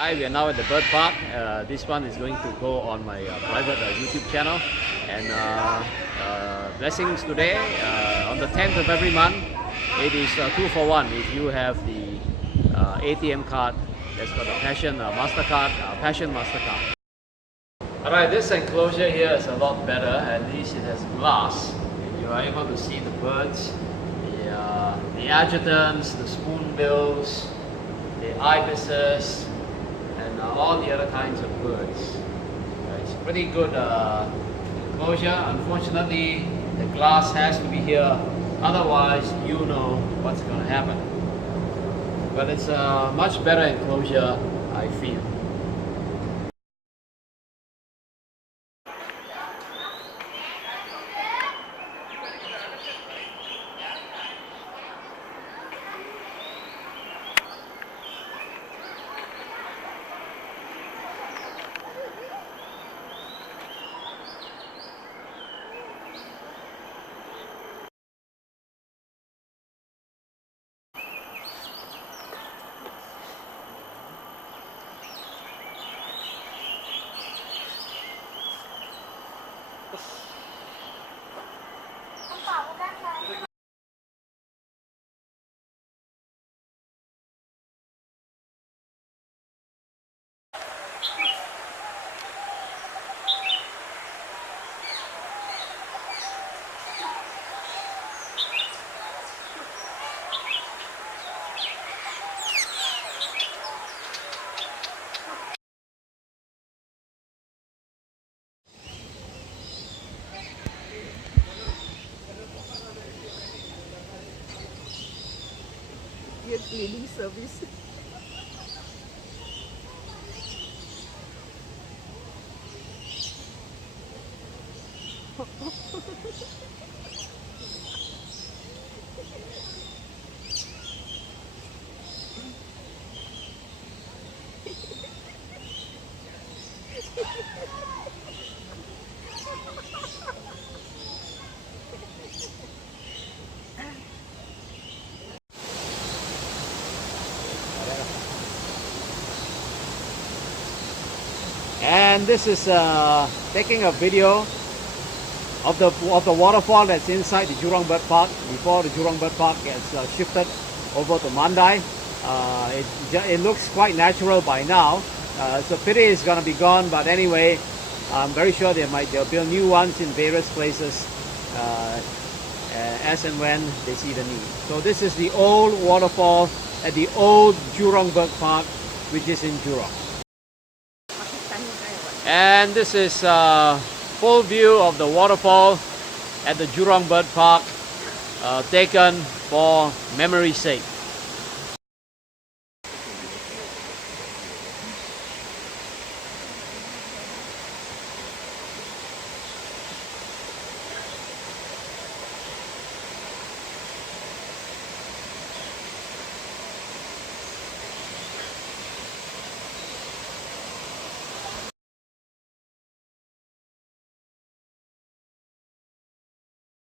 Hi, we are now at the bird park. This one is going to go on my private YouTube channel. And blessings today, on the 10th of every month, it is 2 for 1. If you have the ATM card that's got a Passion MasterCard, Passion MasterCard. Alright, this enclosure here is a lot better. At least it has glass. And you are able to see the birds, the adjutants, the spoonbills, the ibises, and all the other kinds of birds. It's pretty good enclosure. Unfortunately, the glass has to be here, otherwise you know what's going to happen. But it's a much better enclosure, I feel. Cleaning service. And this is taking a video of the waterfall that's inside the Jurong Bird Park before the Jurong Bird Park gets shifted over to Mandai. It looks quite natural by now. So pity is going to be gone, but anyway, I'm very sure they'll build new ones in various places as and when they see the need. So this is the old waterfall at the old Jurong Bird Park, which is in Jurong. And this is full view of the waterfall at the Jurong Bird Park, taken for memory's sake.